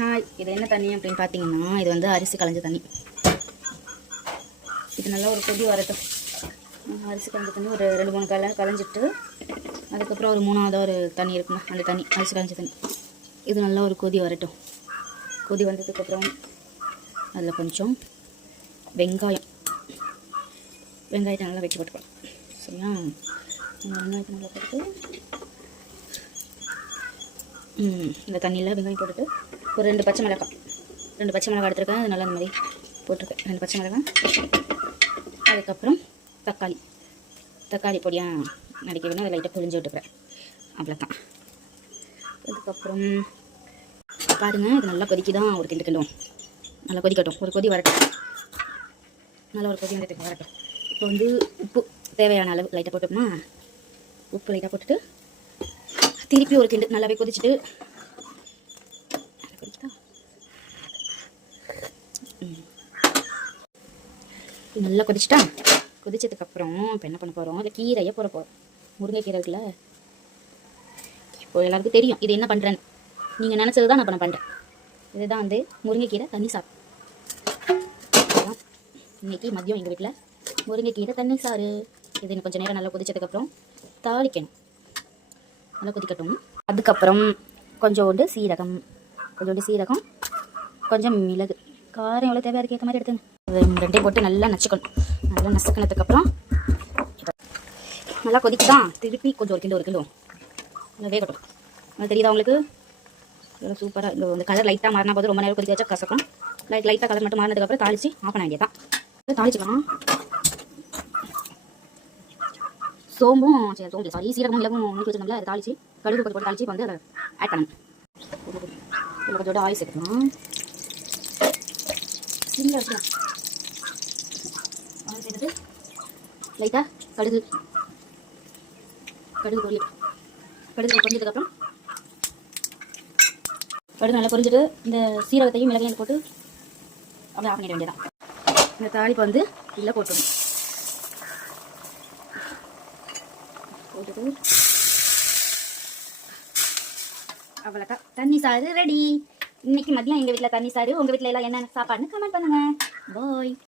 Hi இது என்ன தண்ணி அப்படின்னு பார்த்தீங்கன்னா இது வந்து அரிசி களைஞ்ச தண்ணி. இது நல்லா ஒரு கொதி வரட்டும். அரிசி களைஞ்ச தண்ணி ஒரு ரெண்டு மூணு கலை களைஞ்சிட்டு அதுக்கப்புறம் ஒரு மூணாவது ஒரு தண்ணி இருக்குமா அந்த தண்ணி அரிசி களைஞ்ச தண்ணி. இது நல்லா ஒரு கொதி வரட்டும். கொதி வந்ததுக்கப்புறம் அதில் கொஞ்சம் வெங்காயம். வெங்காயத்தை நல்லா வெட்டி போட்டுக்கலாம். சரியா? வெங்காயத்தை நல்லா போட்டு இந்த தண்ணியில் வெங்காயம் போட்டுட்டு ஒரு ரெண்டு பச்சை மிளகாய். ரெண்டு பச்சை மிளகாய் எடுத்துருக்கேன் அது நல்லா இந்த மாதிரி போட்டிருக்கேன். ரெண்டு பச்சை மிளகாய். அதுக்கப்புறம் தக்காளி. தக்காளி பொடியாக நடிக்க வேணும் அதை லைட்டாக புரிஞ்சு விட்டுக்கிறேன். அவ்வளோதான் அதுக்கப்புறம் பாருங்கள் இது நல்லா கொதிக்குதான் ஒரு கிண்டு கிண்டும். நல்லா கொதிக்கட்டும். ஒரு கொதி வரட்டும். நல்லா ஒரு கொதி வந்துட்டு வரட்டும். இப்போ வந்து உப்பு தேவையான அளவு லைட்டாக போட்டோம்னா உப்பு லைட்டாக போட்டுட்டு திருப்பி ஒரு கிண்டு நல்லாவே கொதிச்சுட்டு. நல்லா கொதிச்சிட்டா? கொதிச்சதுக்கப்புறம் இப்போ என்ன பண்ண போகிறோம் இல்லை கீரையை போட போகிறோம் முருங்கைக்கீரை இருக்குல்ல? இப்போ எல்லாருக்கும் தெரியும். இது என்ன பண்ணுறேன்னு நீங்கள் நினச்சது தான் நான் பண்ண பண்ணுறேன் இதுதான் வந்து முருங்கைக்கீரை தண்ணி சாப்பிடும் இன்னைக்கு மதியம் எங்கள் வீட்டில் முருங்கைக்கீரை தண்ணி சாறு. இது இன்னும் கொஞ்சம் நேரம் நல்லா கொதிச்சதுக்கப்புறம் தாளிக்கணும். நல்லா கொதிக்கட்டும். அதுக்கப்புறம் கொஞ்சோண்டு சீரகம். கொஞ்சோண்டு சீரகம் கொஞ்சம் மிளகு. காரம் எவ்வளோ தேவையாக இருக்கு ஏற்ற மாதிரி எடுத்துங்க. ரெண்டையும் போட்டு நல்லா நச்சுக்கணும் நல்லா நசுக்கினதுக்கப்புறம் நல்லா கொதிக்குதான் திருப்பி கொஞ்சம் ஒரு கிலோ ஒரு கிலோ நல்லா வேகட்டும். அது தெரியுதா உங்களுக்கு? நல்லா சூப்பராக இந்த இந்த கலர் லைட்டாக மாறினா போது ரொம்ப நேரம் கொதிக்க வச்சா கசக்கும். லைட் லைட்டாக கலர் மட்டும் மாறினதுக்கப்புறம் தாளித்து ஆஃப் பண்ண வேண்டியதான் தாளிச்சுக்கலாம். சோம்பும் சரி சோம்பு சாரி சீரகம் மிளகும் நுணுக்கி வச்சிருந்தோம்ல அதை தாளிச்சு கடுகு போட்டு தாளிச்சு இப்போ வந்து அதை ஆட் பண்ணணும். இதில் கொஞ்சோட ஆயில் சேர்த்துக்கலாம் சிம்மில் வச்சுக்கலாம் ஆயில் சேர்த்துட்டு லைட்டாக கடுகு கடுகு பொரியல். கடுகு பொரிஞ்சதுக்கப்புறம் கடுகு நல்லா பொரிஞ்சிட்டு இந்த சீரகத்தையும் மிளகையும் போட்டு அப்படியே ஆஃப் பண்ணிட வேண்டியதான் இந்த தாளிப்பை வந்து இதில் போட்டுடணும் போட்டுட்டு அவ்வளோதான் தண்ணி சாறு ரெடி இன்னைக்கு மதியம் எங்கள் வீட்டில் தண்ணி சாறு உங்கள் வீட்டில் எல்லாம் என்ன சாப்பாடுன்னு கமெண்ட் பண்ணுங்க. பாய்